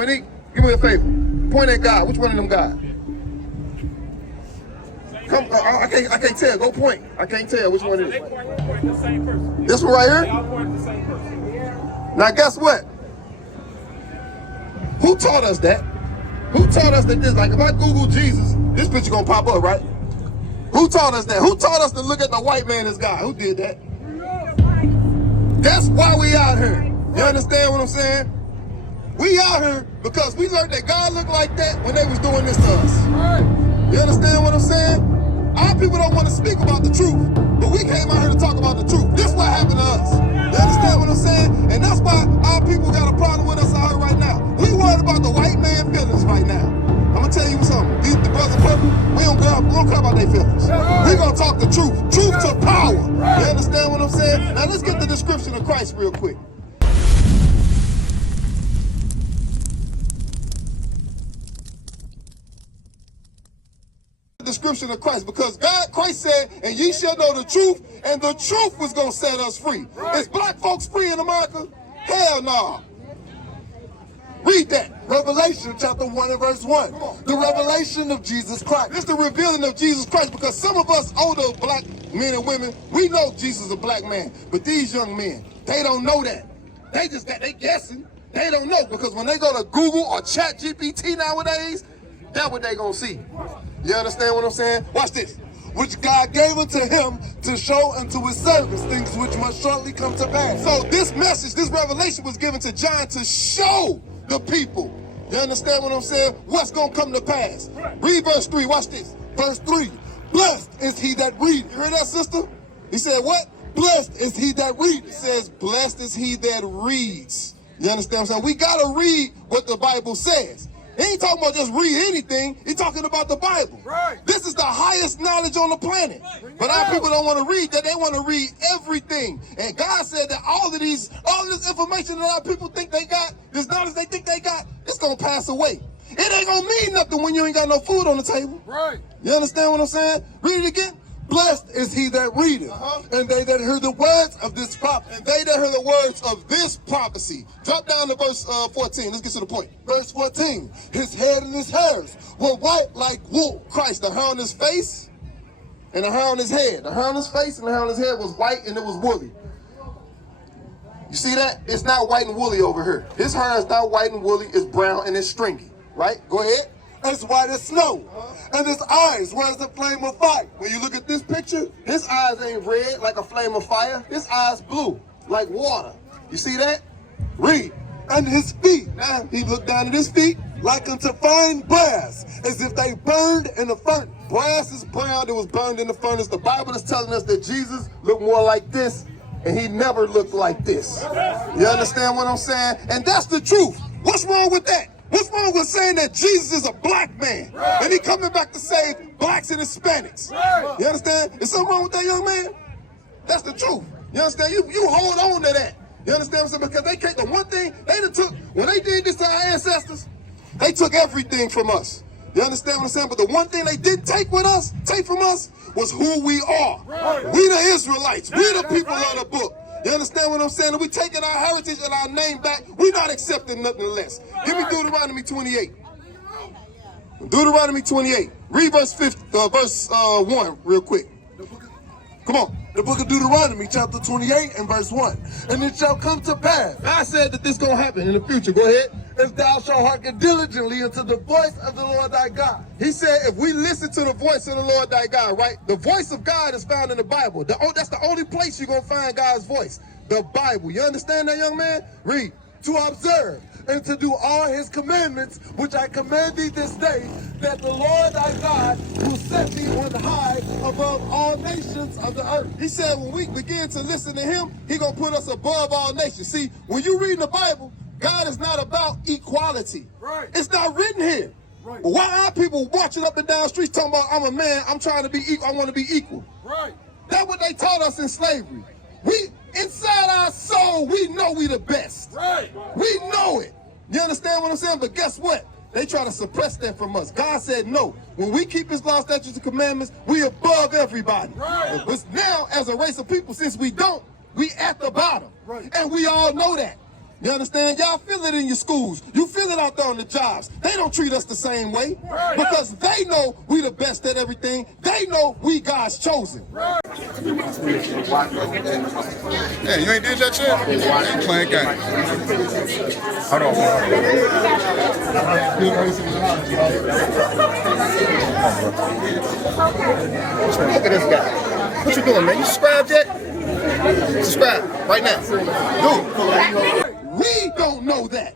Dominique, give me a favor. Point at God. Which one of them God? Come, I can't tell. Go point. I can't tell which one it is. They point the same person. This one right They here? all point the same person. Now guess what? Who taught us that? Who taught us that this? Like if I Google Jesus, this picture gonna pop up, right? Who taught us that? Who taught us to look at the white man as God? Who did that? That's why we out here. You understand what I'm saying? We out here because we learned that God looked like that when they was doing this to us. You understand what I'm saying? Our people don't want to speak about the truth, but we came out here to talk about the truth. This is what happened to us. You understand what I'm saying? And that's why our people got a problem with us out here right now. We worried about the white man feelings right now. I'm gonna tell you something. These the brothers, we don't care about their feelings. We gonna talk the truth. Truth to power. You understand what I'm saying? Now let's get the description of Christ real quick. Description of Christ, because Christ said, and ye shall know the truth, and the truth was gonna set us free. Is black folks free in America? Hell no. Read that. Revelation chapter 1 and verse 1. The revelation of Jesus Christ. It's the revealing of Jesus Christ, because some of us older black men and women, we know Jesus is a black man, but these young men, they don't know that. They guessing. They don't know, because when they go to Google or Chat GPT nowadays, that's what they gonna see. You understand what I'm saying? Watch this. Which God gave unto him to show unto his servants things which must shortly come to pass. So this message, this revelation was given to John to show the people. You understand what I'm saying? What's gonna come to pass? Read verse 3. Watch this. Verse 3. Blessed is he that readeth. You heard that, sister? He said what? Blessed is he that readeth. It says, blessed is he that reads. You understand what I'm saying? We gotta read what the Bible says. He ain't talking about just read anything. He's talking about the Bible. Right. This is the highest knowledge on the planet. But our people don't want to read that. They want to read everything. And God said that all this information that our people think they got, this knowledge they think they got, it's going to pass away. It ain't going to mean nothing when you ain't got no food on the table. Right. You understand what I'm saying? Read it again. Blessed is he that readeth, and they that hear the words of this prophecy. And they that hear the words of this prophecy. Drop down to verse 14. Let's get to the point. Verse 14. His head and his hairs were white like wool. Christ, the hair on his face and the hair on his head. The hair on his face and the hair on his head was white and it was woolly. You see that? It's not white and woolly over here. His hair is not white and woolly. It's brown and it's stringy. Right? Go ahead. As white as snow, and his eyes were as a flame of fire. When you look at this picture, his eyes ain't red like a flame of fire. His eyes blue like water. You see that? Read. And his feet, now he looked down at his feet, like unto fine brass, as if they burned in a furnace. Brass is brown, it was burned in the furnace. The Bible is telling us that Jesus looked more like this, and he never looked like this. You understand what I'm saying? And that's the truth. What's wrong with that? What's wrong with saying that Jesus is a black man and he coming back to save blacks and Hispanics? You understand? Is something wrong with that, young man? That's the truth. You understand? You hold on to that. You understand what I'm saying? Because they can't, the one thing they done took, when they did this to our ancestors, they took everything from us. You understand what I'm saying? But the one thing they didn't take from us, was who we are. We the Israelites. We the people of the book. You understand what I'm saying? If we taking our heritage and our name back, we're not accepting nothing less. Give me Deuteronomy 28. Deuteronomy 28. Read verse 1 real quick. Come on. The book of Deuteronomy, chapter 28 and verse 1. And it shall come to pass. God said that this going to happen in the future. Go ahead. If thou shalt hearken diligently unto the voice of the Lord thy God. He said if we listen to the voice of the Lord thy God, right? The voice of God is found in the Bible. That's the only place you're going to find God's voice. The Bible. You understand that, young man? Read. To observe and to do all his commandments, which I command thee this day, that the Lord thy God will set thee on high above all nations of the earth. He said when we begin to listen to him, he going to put us above all nations. See, when you read the Bible, God is not about equality. Right. It's not written here. Right. But why are people marching up and down the streets talking about, I'm a man, I'm trying to be equal, I want to be equal? Right. That's what they taught us in slavery. Inside our soul, we know we the best. Right. We know it. You understand what I'm saying? But guess what? They try to suppress that from us. God said no. When we keep his law, statutes, and commandments, we above everybody. Right. But now, as a race of people, since we don't, we at the bottom. Right. And we all know that. You understand? Y'all feel it in your schools. You feel it out there on the jobs. They don't treat us the same way because they know we the best at everything. They know we God's chosen. Yeah, you ain't did that shit? You ain't playing games. Hold on. Look at this guy. What you doing, man? You subscribed yet? Subscribe right now. Do it. We don't know that.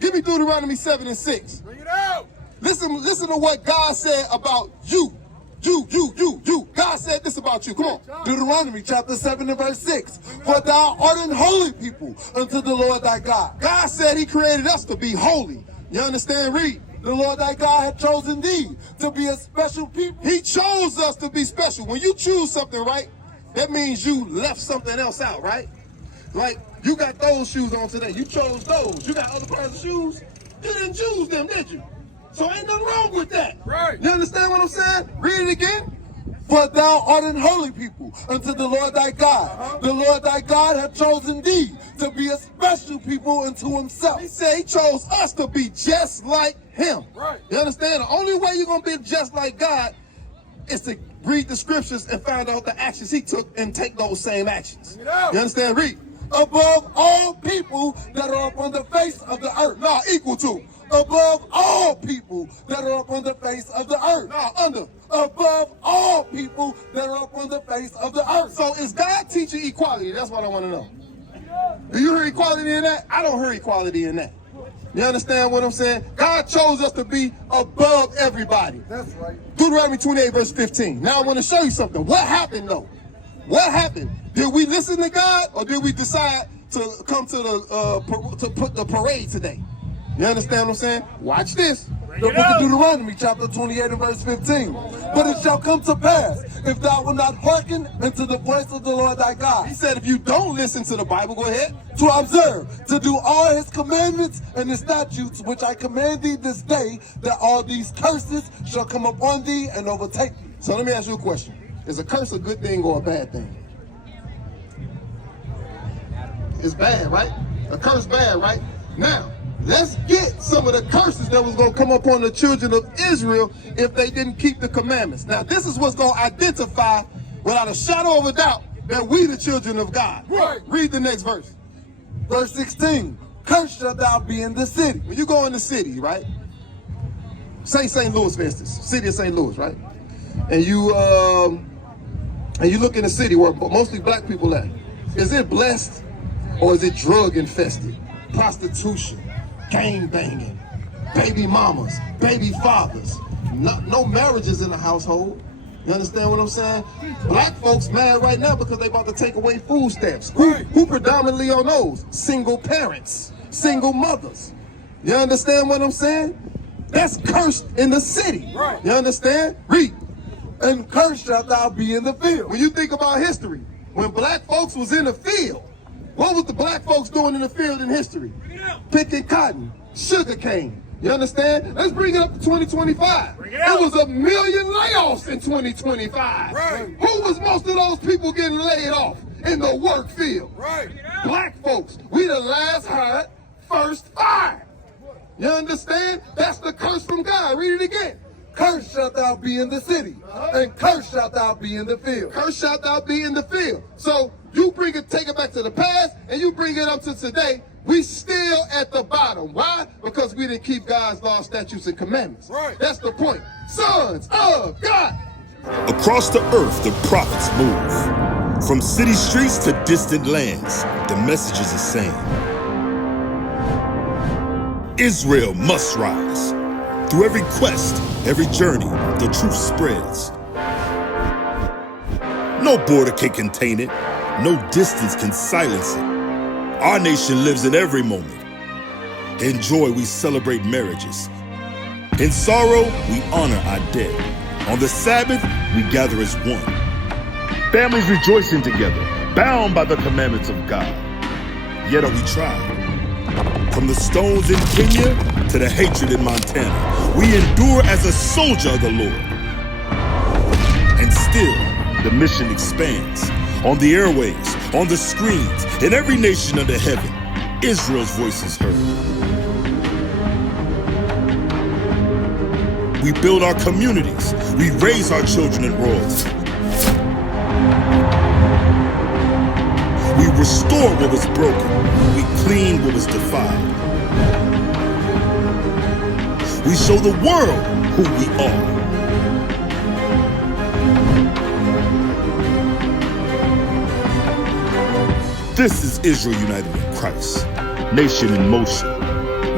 Give me Deuteronomy 7 and 6. Bring it out. Listen to what God said about you. You. God said this about you. Come on. Deuteronomy chapter 7 and verse 6. For thou art an holy people unto the Lord thy God. God said he created us to be holy. You understand? Read. The Lord thy God hath chosen thee to be a special people. He chose us to be special. When you choose something, right, that means you left something else out, right? Like, you got those shoes on today. You chose those. You got other pairs of shoes. You didn't choose them, did you? So ain't nothing wrong with that. Right. You understand what I'm saying? Read it again. For thou art an holy people unto the Lord thy God. The Lord thy God hath chosen thee to be a special people unto himself. He said he chose us to be just like him. Right. You understand? The only way you're going to be just like God is to read the scriptures and find out the actions he took and take those same actions. Bring it out. You understand? Read. Above all people that are upon the face of the earth. No, equal to. Above all people that are upon the face of the earth. No, under. Above all people that are upon the face of the earth. So is God teaching equality? That's what I want to know. Do you hear equality in that? I don't hear equality in that. You understand what I'm saying? God chose us to be above everybody. That's right. Deuteronomy 28 verse 15. Now I want to show you something. What happened though? What happened? Did we listen to God or did we decide to come to the parade today? You understand what I'm saying? Watch this. The book of Deuteronomy, chapter 28 and verse 15. But it shall come to pass, if thou wilt not hearken unto the voice of the Lord thy God, He said if you don't listen to the Bible, go ahead. to observe, to do all his commandments and his statutes, which I command thee this day, that all these curses shall come upon thee and overtake thee. So let me ask you a question. Is a curse a good thing or a bad thing? It's bad, right? A curse bad, right? Now, let's get some of the curses that was going to come upon the children of Israel if they didn't keep the commandments. Now, this is what's going to identify, without a shadow of a doubt, that we the children of God. Right. Read the next verse. Verse 16. Cursed shalt thou be in the city. When you go in the city, right? Say St. Louis, for instance. City of St. Louis, right? And you look in the city where mostly black people at. Is it blessed or is it drug infested? Prostitution, gang banging, baby mamas, baby fathers, no marriages in the household. You understand what I'm saying? Black folks mad right now because they about to take away food stamps. Who predominantly on those? Single parents, single mothers. You understand what I'm saying? That's cursed in the city. Right. You understand? Read. And cursed shalt thou be in the field. When you think about history, when black folks was in the field, what was the black folks doing in the field in history? Picking cotton, sugar cane. You understand? Let's bring it up to 2025. Bring it out. There was 1 million layoffs in 2025. Right. Who was most of those people getting laid off in the work field? Right. Black folks. We the last hired, first fired. You understand? That's the curse from God. Read it again. Cursed shalt thou be in the city, and cursed shalt thou be in the field. Curse shalt thou be in the field. So you take it back to the past, and you bring it up to today. We still at the bottom. Why? Because we didn't keep God's law, statutes, and commandments. Right. That's the point. Sons of God. Across the earth, the prophets move. From city streets to distant lands, the message is the same. Israel must rise. Through every quest, every journey, the truth spreads. No border can contain it. No distance can silence it. Our nation lives in every moment. In joy, we celebrate marriages. In sorrow, we honor our dead. On the Sabbath, we gather as one. Families rejoicing together, bound by the commandments of God. Yet are we tried. From the stones in Kenya to the hatred in Montana, we endure as a soldier of the Lord. And still, the mission expands. On the airways, on the screens, in every nation under heaven, Israel's voice is heard. We build our communities. We raise our children in royalty. We restore what was broken. We clean what was defiled. We show the world who we are. This is Israel united in Christ. Nation in motion.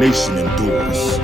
Nation endures.